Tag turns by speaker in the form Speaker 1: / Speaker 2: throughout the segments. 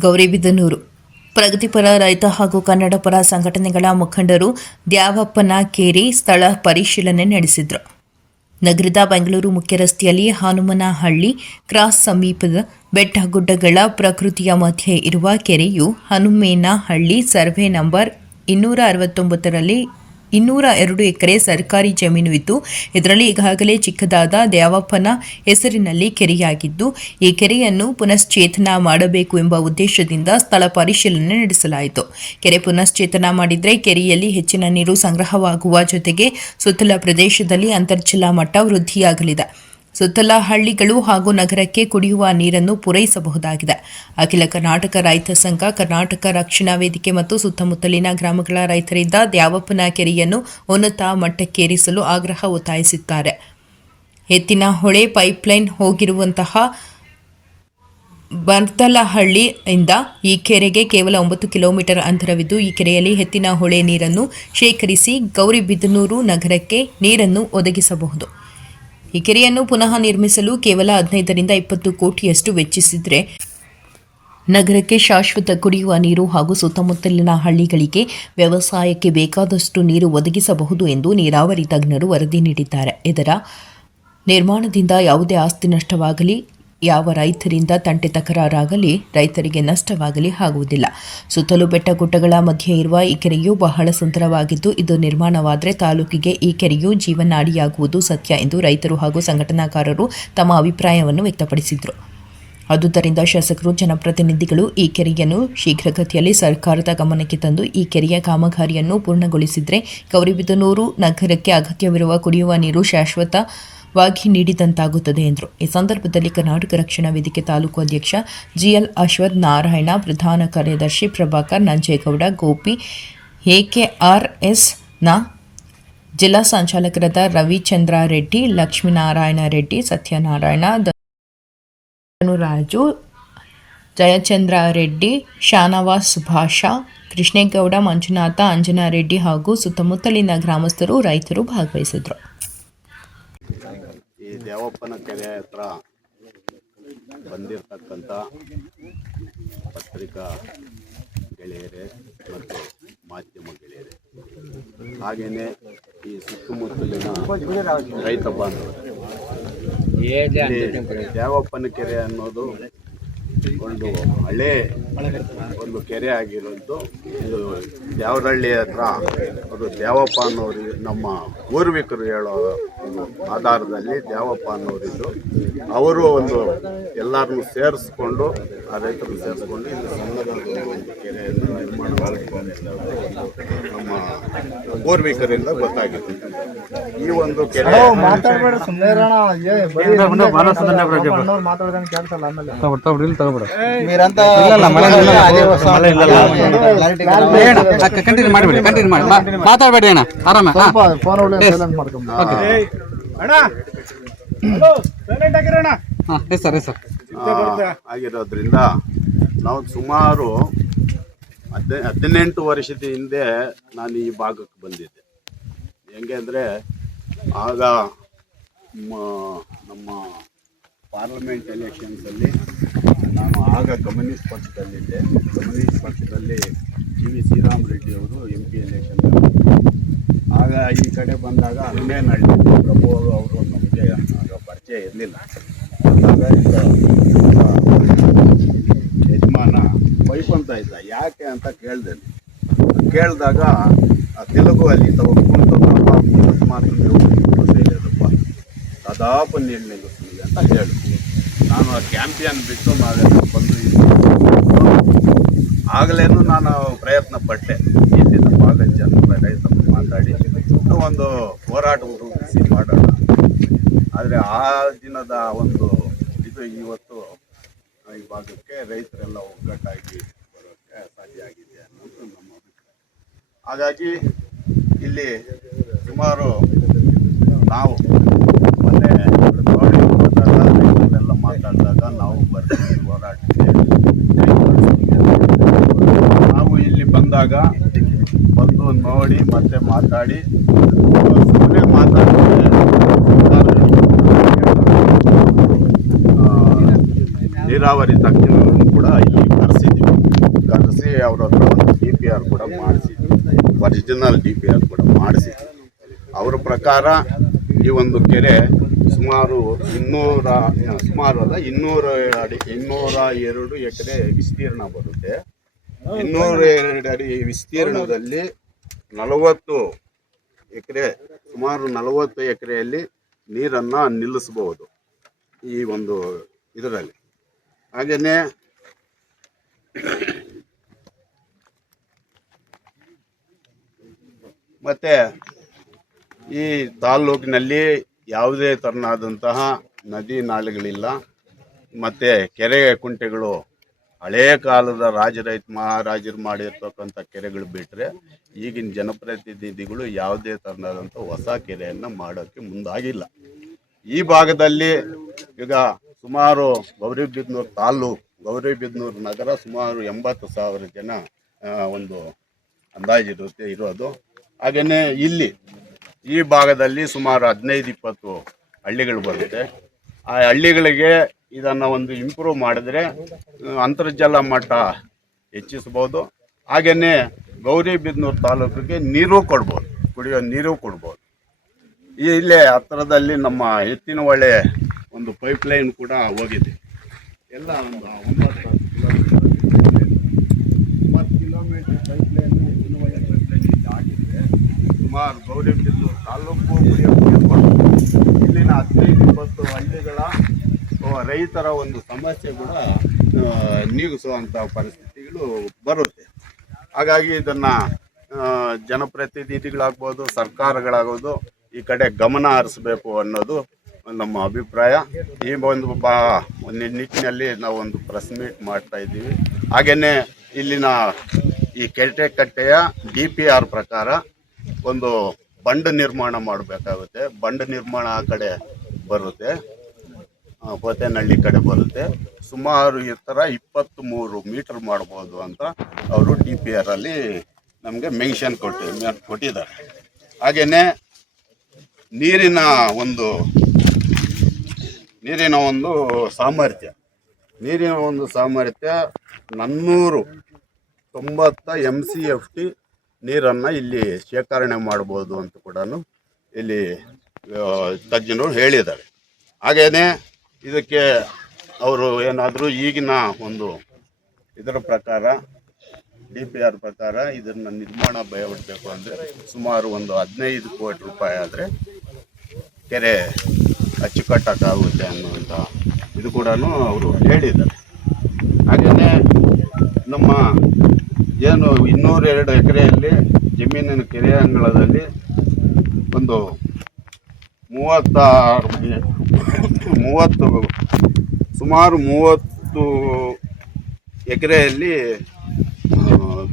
Speaker 1: ಗೌರಿಬಿದನೂರು. ಪ್ರಗತಿಪರ ರೈತ ಹಾಗೂ ಕನ್ನಡಪರ ಸಂಘಟನೆಗಳ ಮುಖಂಡರು ದ್ಯಾವಪ್ಪನ ಕೇರಿ ಸ್ಥಳ ಪರಿಶೀಲನೆ ನಡೆಸಿದರು. ನಗರದ ಬೆಂಗಳೂರು ಮುಖ್ಯ ರಸ್ತೆಯಲ್ಲಿ ಹನುಮನಹಳ್ಳಿ ಕ್ರಾಸ್ ಸಮೀಪದ ಬೆಟ್ಟ ಗುಡ್ಡಗಳ ಪ್ರಕೃತಿಯ ಮಧ್ಯೆ ಇರುವ ಕೆರೆಯು ಹನುಮೇನಹಳ್ಳಿ ಸರ್ವೆ ನಂಬರ್ ಇನ್ನೂರ ಅರವತ್ತೊಂಬತ್ತರಲ್ಲಿ ಇನ್ನೂರ ಎರಡು ಎಕರೆ ಸರ್ಕಾರಿ ಜಮೀನು ಇದ್ದು, ಇದರಲ್ಲಿ ಈಗಾಗಲೇ ಚಿಕ್ಕದಾದ ದೇವಪ್ಪನ ಹೆಸರಿನಲ್ಲಿ ಕೆರೆಯಾಗಿದ್ದು, ಈ ಕೆರೆಯನ್ನು ಪುನಶ್ಚೇತನ ಮಾಡಬೇಕು ಎಂಬ ಉದ್ದೇಶದಿಂದ ಸ್ಥಳ ಪರಿಶೀಲನೆ ನಡೆಸಲಾಯಿತು. ಕೆರೆ ಪುನಶ್ಚೇತನ ಮಾಡಿದರೆ ಕೆರೆಯಲ್ಲಿ ಹೆಚ್ಚಿನ ನೀರು ಸಂಗ್ರಹವಾಗುವ ಜೊತೆಗೆ ಸುತ್ತಲ ಪ್ರದೇಶದಲ್ಲಿ ಅಂತರ್ಜಲ ಮಟ್ಟ ವೃದ್ಧಿಯಾಗಲಿದೆ. ಸುತ್ತಲ ಹಳ್ಳಿಗಳು ಹಾಗೂ ನಗರಕ್ಕೆ ಕುಡಿಯುವ ನೀರನ್ನು ಪೂರೈಸಬಹುದಾಗಿದೆ. ಅಖಿಲ ಕರ್ನಾಟಕ ರೈತ ಸಂಘ, ಕರ್ನಾಟಕ ರಕ್ಷಣಾ ವೇದಿಕೆ ಮತ್ತು ಸುತ್ತಮುತ್ತಲಿನ ಗ್ರಾಮಗಳ ರೈತರಿಂದ ದ್ಯಾವಪ್ಪನ ಕೆರೆಯನ್ನು ಉನ್ನತ ಮಟ್ಟಕ್ಕೇರಿಸಲು ಆಗ್ರಹ ಒತ್ತಾಯಿಸಿದ್ದಾರೆ. ಎತ್ತಿನ ಹೊಳೆ ಪೈಪ್ಲೈನ್ ಹೋಗಿರುವಂತಹ ಬರ್ತಲಹಳ್ಳಿಯಿಂದ ಈ ಕೆರೆಗೆ ಕೇವಲ ಒಂಬತ್ತು ಕಿಲೋಮೀಟರ್ ಅಂತರವಿದ್ದು, ಈ ಕೆರೆಯಲ್ಲಿ ಎತ್ತಿನ ಹೊಳೆ ನೀರನ್ನು ಶೇಖರಿಸಿ ಗೌರಿಬಿದನೂರು ನಗರಕ್ಕೆ ನೀರನ್ನು ಒದಗಿಸಬಹುದು. ಈ ಕೆರೆಯನ್ನು ಪುನಃ ನಿರ್ಮಿಸಲು ಕೇವಲ ಹದಿನೈದರಿಂದ ಇಪ್ಪತ್ತು ಕೋಟಿಯಷ್ಟು ವೆಚ್ಚಿಸಿದರೆ ನಗರಕ್ಕೆ ಶಾಶ್ವತ ಕುಡಿಯುವ ನೀರು ಹಾಗೂ ಸುತ್ತಮುತ್ತಲಿನ ಹಳ್ಳಿಗಳಿಗೆ ವ್ಯವಸಾಯಕ್ಕೆ ಬೇಕಾದಷ್ಟು ನೀರು ಒದಗಿಸಬಹುದು ಎಂದು ನೀರಾವರಿ ತಜ್ಞರು ವರದಿ ನೀಡಿದ್ದಾರೆ. ಇದರ ನಿರ್ಮಾಣದಿಂದ ಯಾವುದೇ ಆಸ್ತಿ ನಷ್ಟವಾಗಲಿ ಯಾವ ರೈತರಿಂದ ತಂಟೆ ತಕರಾರಾಗಲಿ ರೈತರಿಗೆ ನಷ್ಟವಾಗಲಿ ಆಗುವುದಿಲ್ಲ. ಸುತ್ತಲೂ ಬೆಟ್ಟಗುಡ್ಡಗಳ ಮಧ್ಯೆ ಇರುವ ಈ ಕೆರೆಯು ಬಹಳ ಸುಂದರವಾಗಿದ್ದು, ಇದು ನಿರ್ಮಾಣವಾದರೆ ತಾಲೂಕಿಗೆ ಈ ಕೆರೆಯು ಜೀವನಾಡಿಯಾಗುವುದು ಸತ್ಯ ಎಂದು ರೈತರು ಹಾಗೂ ಸಂಘಟನಾಕಾರರು ತಮ್ಮ ಅಭಿಪ್ರಾಯವನ್ನು ವ್ಯಕ್ತಪಡಿಸಿದರು. ಆದುದರಿಂದ ಶಾಸಕರು, ಜನಪ್ರತಿನಿಧಿಗಳು ಈ ಕೆರೆಯನ್ನು ಶೀಘ್ರಗತಿಯಲ್ಲಿ ಸರ್ಕಾರದ ಗಮನಕ್ಕೆ ತಂದು ಈ ಕೆರೆಯ ಕಾಮಗಾರಿಯನ್ನು ಪೂರ್ಣಗೊಳಿಸಿದರೆ ಗೌರಿಬಿದನೂರು ನಗರಕ್ಕೆ ಅಗತ್ಯವಿರುವ ಕುಡಿಯುವ ನೀರು ಶಾಶ್ವತವಾಗಿ ನೀಡಿದಂತಾಗುತ್ತದೆ ಎಂದರು. ಈ ಸಂದರ್ಭದಲ್ಲಿ ಕರ್ನಾಟಕ ರಕ್ಷಣಾ ವೇದಿಕೆ ತಾಲೂಕು ಅಧ್ಯಕ್ಷ ಜಿಎಲ್ ಅಶ್ವಥ್ ನಾರಾಯಣ, ಪ್ರಧಾನ ಕಾರ್ಯದರ್ಶಿ ಪ್ರಭಾಕರ್ ನಂಜೇಗೌಡ, ಗೋಪಿ ಎಕೆಆರ್ಎಸ್ನ ಜಿಲ್ಲಾ ಸಂಚಾಲಕರಾದ ರವಿಚಂದ್ರ ರೆಡ್ಡಿ ಲಕ್ಷ್ಮೀನಾರಾಯಣ ರೆಡ್ಡಿ, ಸತ್ಯನಾರಾಯಣ ರಾಜು ಜಯಚಂದ್ರ ರೆಡ್ಡಿ ಶಾನವಾಸ್ ಭಾಷಾ, ಕೃಷ್ಣೇಗೌಡ, ಮಂಜುನಾಥ, ಅಂಜನಾರೆಡ್ಡಿ ಹಾಗೂ ಸುತ್ತಮುತ್ತಲಿನ ಗ್ರಾಮಸ್ಥರು, ರೈತರು ಭಾಗವಹಿಸಿದರು
Speaker 2: ದೇವಪ್ಪನ ಕೆರೆ ಹತ್ರ ಬಂದಿರತಕ್ಕಂಥ ಪತ್ರಿಕಾ ಗೆಳೆಯರೇ ಮತ್ತು ಮಾಧ್ಯಮ ಗೆಳೆಯರೇ. ಹಾಗೆಯೇ ಈ ಸುತ್ತಮುತ್ತಲಿನ ರೈತ ಬಾಂಧವರು ದೇವಪ್ಪನ ಕೆರೆ ಅನ್ನೋದು ಒಂದು ಹಳೆ ಒಂದು ಕೆರೆ ಆಗಿರೋದು ಇದು ದೇವರಹಳ್ಳಿ ಹತ್ರ ಅದು ದೇವಪ್ಪ ಅನ್ನೋರು ನಮ್ಮ ಪೂರ್ವಿಕರು ಹೇಳೋ ಒಂದು ಆಧಾರದಲ್ಲಿ ದೇವಪ್ಪ ಅನ್ನೋರಿದ್ದು ಅವರು ಒಂದು ಎಲ್ಲಾರನ್ನು ಸೇರಿಸ್ಕೊಂಡು ಆ ರೈತರು ಸೇರಿಸ್ಕೊಂಡು ಇದು ಸಣ್ಣದಾದ ಕೆರೆಯನ್ನು ನಿರ್ಮಾಣ ನಮ್ಮ ಪೂರ್ವಿಕರಿಂದ ಗೊತ್ತಾಗಿದೆ. ಈ ಒಂದು ಕೆರೆ
Speaker 3: ಮಾತಾಡಬೇಡ ಸುಮ್ಮನೆ ಮಾತಾಡೋದನ್ನ ಕೇಳ್ಸಲ್ಲ ಆಮೇಲೆ.
Speaker 4: ತಗೊಬಿಡ ತಗೊಬಿಡ
Speaker 5: ಕಂಟಿನ್ಯೂ ಮಾಡಬೇಡಿ ಕಂಟಿನ್ಯೂ ಮಾಡಿ ಮಾತಾಡಬೇಡಿ ಅಣ್ಣ ಆರಾಮ
Speaker 2: ಆಗಿರೋದ್ರಿಂದ ನಾವು ಸುಮಾರು ಹದ್ ಹದಿನೆಂಟು ವರ್ಷದ ಹಿಂದೆ ನಾನು ಈ ಭಾಗಕ್ಕೆ ಬಂದಿದ್ದೆ. ಹೆಂಗೆ ಅಂದರೆ ಆಗ ನಮ್ಮ ಪಾರ್ಲಿಮೆಂಟ್ ಎಲೆಕ್ಷನ್ಸಲ್ಲಿ ಆಗ ಕಮ್ಯುನಿಸ್ಟ್ ಪಕ್ಷದಲ್ಲಿ ಜಿ ವಿ ಶ್ರೀರಾಮ್ ರೆಡ್ಡಿ ಅವರು ಎಂ ಪಿ ಎಲೆಕ್ಷನ್ ಆಗ ಈ ಕಡೆ ಬಂದಾಗ ಹನುಮೇನಹಳ್ಳಿ ಪ್ರಭು ಅವರು ಅವರು ನಮಗೆ ಆಗ ಪರಿಚಯ ಇರಲಿಲ್ಲ. ಈಗ ಯಜಮಾನ ಬೈಕೊಂತ ಇದ್ದ. ಯಾಕೆ ಅಂತ ಕೇಳಿದೆ. ಕೇಳಿದಾಗ ತೆಲುಗು ಅಲ್ಲಿ ತಗೊಂಡು ಕದಾಪ ನೀರು ನಿಲ್ಲಿಸ್ತೀವಿ ಅಂತ ಹೇಳಿ ನಾನು ಕ್ಯಾಂಪಿಯನ್ ಬಿಟ್ಟು ನಾವೆಲ್ಲ ಬಂದು ಆಗಲೇನು ನಾನು ಪ್ರಯತ್ನ ಪಟ್ಟೆ. ಇಲ್ಲಿನ ಕಾಲೇಜ್ ಜನ ಮಾತಾಡಿ ಒಂದು ಹೋರಾಟ ರೂಪಿಸಿ ಮಾಡೋಣ. ಆದರೆ ಆ ದಿನದ ಒಂದು ಇದು ಇವತ್ತು ಈ ಭಾಗಕ್ಕೆ ರೈತರೆಲ್ಲ ಒಗ್ಗಟ್ಟಾಗಿ ಬರೋಕ್ಕೆ ಸಾಧ್ಯ ಆಗಿದೆ ಅನ್ನೋದು ನಮ್ಮ ಅಭಿಪ್ರಾಯ. ಹಾಗಾಗಿ ಇಲ್ಲಿ ಸುಮಾರು ನಾವು ಮೊನ್ನೆ ಮಾತಾಡಿದಾಗ ನಾವು ಬರ್ತೀವಿ ಹೋರಾಟಕ್ಕೆ ನಾವು ಇಲ್ಲಿ ಬಂದಾಗ ಬಂದು ನೋಡಿ, ಮತ್ತೆ ಮಾತಾಡಿ. ಸುಮ್ಮನೆ ಮಾತಾಡಿದ್ರೆ ನೀರಾವರಿ ತಜ್ಞರನ್ನು ಕೂಡ ಇಲ್ಲಿ ಕರೆಸಿದ್ದೀವಿ. ಅವ್ರ ಹತ್ರ ಒಂದು ಡಿ ಪಿ ಆರ್ ಕೂಡ ಮಾಡಿಸಿದ್ವಿ ಒರಿಜಿನಲ್ ಡಿ ಪಿ ಆರ್ ಕೂಡ ಮಾಡಿಸಿದ್ವಿ ಅವರ ಪ್ರಕಾರ ಈ ಒಂದು ಕೆರೆ ಸುಮಾರು ಇನ್ನೂರ ಸುಮಾರು ಅಲ್ಲ, ಇನ್ನೂರ ಅಡಿ, ಇನ್ನೂರ ಎರಡು ಎಕರೆ ವಿಸ್ತೀರ್ಣ ಬರುತ್ತೆ. ಇನ್ನೂರ ಎರಡು ಅಡಿ ವಿಸ್ತೀರ್ಣದಲ್ಲಿ ನಲವತ್ತು ಎಕರೆ, ಸುಮಾರು ನಲವತ್ತು ಎಕರೆಯಲ್ಲಿ ನೀರನ್ನು ನಿಲ್ಲಿಸಬಹುದು ಈ ಒಂದು ಇದರಲ್ಲಿ. ಹಾಗೆಯೇ ಮತ್ತೆ ಈ ತಾಲ್ಲೂಕಿನಲ್ಲಿ ಯಾವುದೇ ತೆರನಾದಂತಹ ನದಿ ನಾಲೆಗಳಿಲ್ಲ. ಮತ್ತು ಕೆರೆ ಕುಂಟೆಗಳು ಹಳೆಯ ಕಾಲದ ರಾಜರೈತ ಮಹಾರಾಜರು ಮಾಡಿರ್ತಕ್ಕಂಥ ಕೆರೆಗಳು ಬಿಟ್ಟರೆ ಈಗಿನ ಜನಪ್ರತಿನಿಧಿಗಳು ಯಾವುದೇ ತರನಾದಂಥ ಹೊಸ ಕೆರೆಯನ್ನು ಮಾಡೋಕ್ಕೆ ಮುಂದಾಗಿಲ್ಲ. ಈ ಭಾಗದಲ್ಲಿ ಈಗ ಸುಮಾರು ಗೌರಿಬಿದನೂರು ತಾಲ್ಲೂಕು, ಗೌರಿಬಿದನೂರು ನಗರ ಸುಮಾರು ಎಂಬತ್ತು ಸಾವಿರ ಜನ ಒಂದು ಅಂದಾಜಿರುತ್ತೆ ಇರೋದು. ಹಾಗೆಯೇ ಇಲ್ಲಿ ಈ ಭಾಗದಲ್ಲಿ ಸುಮಾರು ಹದಿನೈದು, ಇಪ್ಪತ್ತು ಹಳ್ಳಿಗಳು ಬರುತ್ತೆ. ಆ ಹಳ್ಳಿಗಳಿಗೆ ಇದನ್ನು ಒಂದು ಇಂಪ್ರೂವ್ ಮಾಡಿದ್ರೆ ಅಂತರ್ಜಲ ಮಟ್ಟ ಹೆಚ್ಚಿಸ್ಬೋದು. ಹಾಗೆಯೇ ಗೌರಿಬಿದನೂರು ತಾಲೂಕಿಗೆ ನೀರು ಕೊಡ್ಬೋದು, ಕುಡಿಯೋ ನೀರು ಕೊಡ್ಬೋದು. ಇಲ್ಲೇ ಹತ್ತಿರದಲ್ಲಿ ನಮ್ಮ ಎತ್ತಿನ ಹೊಳೆ ಒಂದು ಪೈಪ್ ಲೈನ್ ಕೂಡ ಹೋಗಿದೆ. ಎಲ್ಲ ಒಂದು ಒಂಬತ್ತು ಕಿಲೋಮೀಟರ್ ಪೈಪ್ ಲೈನ್ ಎತ್ತಿನ ಹೊಳೆ ಪೈಪ್ ಲೈನ್ ಆಗಿದೆ ಸುಮಾರು ಗೌರಿಬಿದನೂರು ತಾಲೂಕು. ಇಲ್ಲಿನ ಹದಿನೈದು, ಇಪ್ಪತ್ತು ಹಳ್ಳಿಗಳ ರೈತರ ಒಂದು ಸಮಸ್ಯೆ ಕೂಡ ನೀಗಿಸುವಂಥ ಪರಿಸ್ಥಿತಿಗಳು ಬರುತ್ತೆ ಹಾಗಾಗಿ ಇದನ್ನು ಜನಪ್ರತಿನಿಧಿಗಳಾಗ್ಬೋದು ಸರ್ಕಾರಗಳಾಗೋದು ಈ ಕಡೆ ಗಮನ ಹರಿಸ್ಬೇಕು ಅನ್ನೋದು ನಮ್ಮ ಅಭಿಪ್ರಾಯ ಈ ಒಂದು ಬಾ ಒಂದು ನಿಟ್ಟಿನಲ್ಲಿ ನಾವು ಒಂದು ಪ್ರೆಸ್ ಮೀಟ್ ಮಾಡ್ತಾ ಇದ್ದೀವಿ ಹಾಗೆಯೇ ಇಲ್ಲಿನ ಈ ಕೆಟ್ಟೆ ಕಟ್ಟೆಯ ಡಿ ಪಿ ಆರ್ ಪ್ರಕಾರ ಒಂದು ಬಂಡ್ ನಿರ್ಮಾಣ ಮಾಡಬೇಕಾಗುತ್ತೆ. ಬಂಡ್ ನಿರ್ಮಾಣ ಆ ಕಡೆ ಬರುತ್ತೆ. ಆ, ಕೋತೇನಹಳ್ಳಿ ಕಡೆ ಬರುತ್ತೆ. ಸುಮಾರು ಈ ಥರ ಇಪ್ಪತ್ತ್ ಮೂರು ಮೀಟರ್ ಮಾಡ್ಬೋದು ಅಂತ ಅವರು ಡಿ ಪಿ ಆರ್ ಅಲ್ಲಿ ನಮಗೆ ಮೆನ್ಷನ್ ಕೊಟ್ಟು ಕೊಟ್ಟಿದ್ದಾರೆ. ಹಾಗೆಯೇ ನೀರಿನ ಒಂದು ನೀರಿನ ಒಂದು ಸಾಮರ್ಥ್ಯ. ನೀರಿನ ಒಂದು ಸಾಮರ್ಥ್ಯ ನನ್ನೂರು ತೊಂಬತ್ತ ಎಂ ಸಿ ಎಫ್ ಟಿ ನೀರನ್ನು ಇಲ್ಲಿ ಶೇಖರಣೆ ಮಾಡ್ಬೋದು ಅಂತ ಕೂಡ ಇಲ್ಲಿ ತಜ್ಞರು ಹೇಳಿದ್ದಾರೆ. ಹಾಗೆಯೇ ಇದಕ್ಕೆ ಅವರು ಏನಾದರೂ ಈಗಿನ ಒಂದು ಇದರ ಪ್ರಕಾರ, ಡಿ ಪಿ ಆರ್ ಪ್ರಕಾರ ಇದನ್ನು ನಿರ್ಮಾಣ ಭಯಪಡಬೇಕು ಅಂದರೆ ಸುಮಾರು ಒಂದು ಹದಿನೈದು ಕೋಟಿ ರೂಪಾಯಿ ಆದರೆ ಕೆರೆ ಅಚ್ಚುಕಟ್ಟಕ್ಕಾಗುತ್ತೆ ಅನ್ನುವಂಥ ಇದು ಕೂಡ ಅವರು ಹೇಳಿದ್ದಾರೆ. ಹಾಗೆಯೇ ನಮ್ಮ ಏನು ಇನ್ನೂರೆರಡು ಎಕರೆಯಲ್ಲಿ ಜಮೀನಿನ ಕೆರೆ ಅಂಗಳದಲ್ಲಿ ಒಂದು ಮೂವತ್ತಾರು ಮೂವತ್ತು, ಸುಮಾರು ಮೂವತ್ತು ಎಕರೆಯಲ್ಲಿ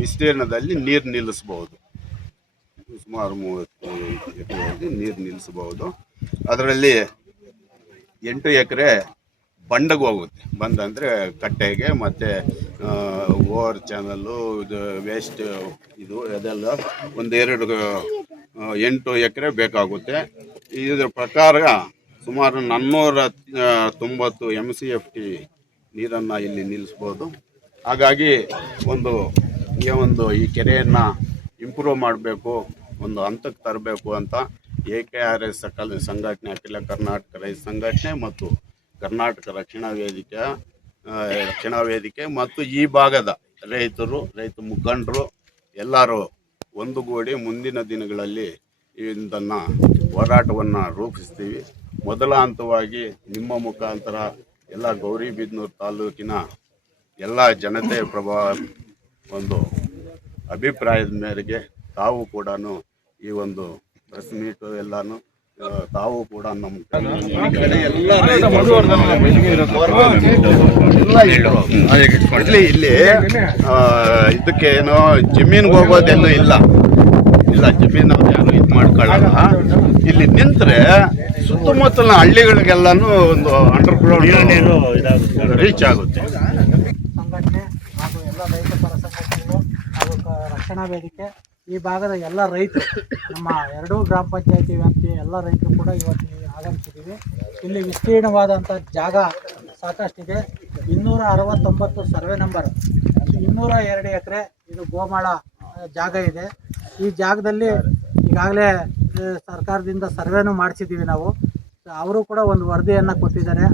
Speaker 2: ವಿಸ್ತೀರ್ಣದಲ್ಲಿ ನೀರು ನಿಲ್ಲಿಸಬಹುದು ಸುಮಾರು ಮೂವತ್ತು ಎಕರೆಯಲ್ಲಿ ನೀರು ನಿಲ್ಲಿಸಬಹುದು ಅದರಲ್ಲಿ ಎಂಟು ಎಕರೆ ಬಂಡಗೆ ಹೋಗುತ್ತೆ. ಬಂದಂದರೆ ಕಟ್ಟೆಗೆ ಮತ್ತು ಓವರ್ ಚಾನಲ್ಲು, ಇದು ವೇಸ್ಟ್ ಇದು ಅದೆಲ್ಲ ಒಂದೆರಡು ಎಂಟು ಎಕರೆ ಬೇಕಾಗುತ್ತೆ. ಇದ್ರ ಪ್ರಕಾರ ಸುಮಾರು ನಾನ್ನೂರ ತೊಂಬತ್ತು ಎಂ ಸಿ ಎಫ್ ಟಿ ನೀರನ್ನು ಇಲ್ಲಿ ನಿಲ್ಲಿಸ್ಬೋದು ಹಾಗಾಗಿ ಒಂದು, ಈ ಒಂದು, ಈ ಕೆರೆಯನ್ನು ಇಂಪ್ರೂವ್ ಮಾಡಬೇಕು, ಒಂದು ಹಂತಕ್ಕೆ ತರಬೇಕು ಅಂತ ಎ ಕೆ ಆರ್ ಎಸ್ ಸಕಲ ಸಂಘಟನೆ, ಅಖಿಲ ಕರ್ನಾಟಕ ರೈತ ಸಂಘಟನೆ ಮತ್ತು ಕರ್ನಾಟಕ ರಕ್ಷಣಾ ವೇದಿಕೆ ರಕ್ಷಣಾ ವೇದಿಕೆ ಮತ್ತು ಈ ಭಾಗದ ರೈತರು, ರೈತ ಮುಖಂಡರು ಎಲ್ಲರೂ ಒಂದುಗೂಡಿ ಮುಂದಿನ ದಿನಗಳಲ್ಲಿ ಇದನ್ನು ಹೋರಾಟವನ್ನು ರೂಪಿಸ್ತೀವಿ. ಮೊದಲ ಹಂತವಾಗಿ ನಿಮ್ಮ ಮುಖಾಂತರ ಎಲ್ಲ ಗೌರಿಬಿದನೂರು ತಾಲೂಕಿನ ಎಲ್ಲ ಜನತೆ ಪ್ರಭಾವ ಒಂದು ಅಭಿಪ್ರಾಯದ ಮೇರೆಗೆ ತಾವು ಕೂಡ ಈ ಒಂದು ಪ್ರೆಸ್ ಮೀಟು ಎಲ್ಲಾನು ತಾವು ಕೂಡ ನಮ್ಮ ಕಡೆ ಎಲ್ಲ ಇಲ್ಲಿ ಇಲ್ಲಿ ಇದಕ್ಕೆ ಏನೋ ಜಮೀನ್ಗೆ ಹೋಗೋದೇನು ಇಲ್ಲ. ಇಲ್ಲ ಜಮೀನು ಅವ್ರು ಯಾರು ಇದು ಮಾಡ್ಕೊಳ್ಳಲ್ಲ. ಇಲ್ಲಿ ನಿಂತ್ರೆ ಸುತ್ತಮುತ್ತಲಿನ ಹಳ್ಳಿಗಳಿಗೆಲ್ಲಾನು ಒಂದು ಅಂಡರ್ ಗ್ರೌಂಡ್ ರೀಚ್ ಆಗುತ್ತೆ.
Speaker 6: ಸಂಘಟನೆ ಹಾಗೂ ಎಲ್ಲ ರೈತ ಪರ ಸಂಘಟನೆಗಳು ಹಾಗೂ ರಕ್ಷಣಾ ವೇದಿಕೆ ಈ ಭಾಗದ ಎಲ್ಲ ರೈತರು, ನಮ್ಮ ಎರಡೂ ಗ್ರಾಮ ಪಂಚಾಯತಿ ವ್ಯಾಪ್ತಿಯ ಎಲ್ಲ ರೈತರು ಕೂಡ ಇವತ್ತು ಆಗಮಿಸಿದ್ದೀವಿ. ಇಲ್ಲಿ ವಿಸ್ತೀರ್ಣವಾದಂಥ ಜಾಗ ಸಾಕಷ್ಟಿದೆ. ಇನ್ನೂರ ಅರವತ್ತೊಂಬತ್ತು ಸರ್ವೆ ನಂಬರ್, ಇನ್ನೂರ ಎರಡು ಎಕರೆ ಇದು ಗೋಮಾಳ ಜಾಗ ಇದೆ. ಈ ಜಾಗದಲ್ಲಿ ಈಗಾಗಲೇ ಸರ್ಕಾರದಿಂದ ಸರ್ವೆನೂ ಮಾಡಿಸಿದ್ದೀವಿ ನಾವು. ಅವರು ಕೂಡ ಒಂದು ವರದಿಯನ್ನು ಕೊಟ್ಟಿದ್ದಾರೆ.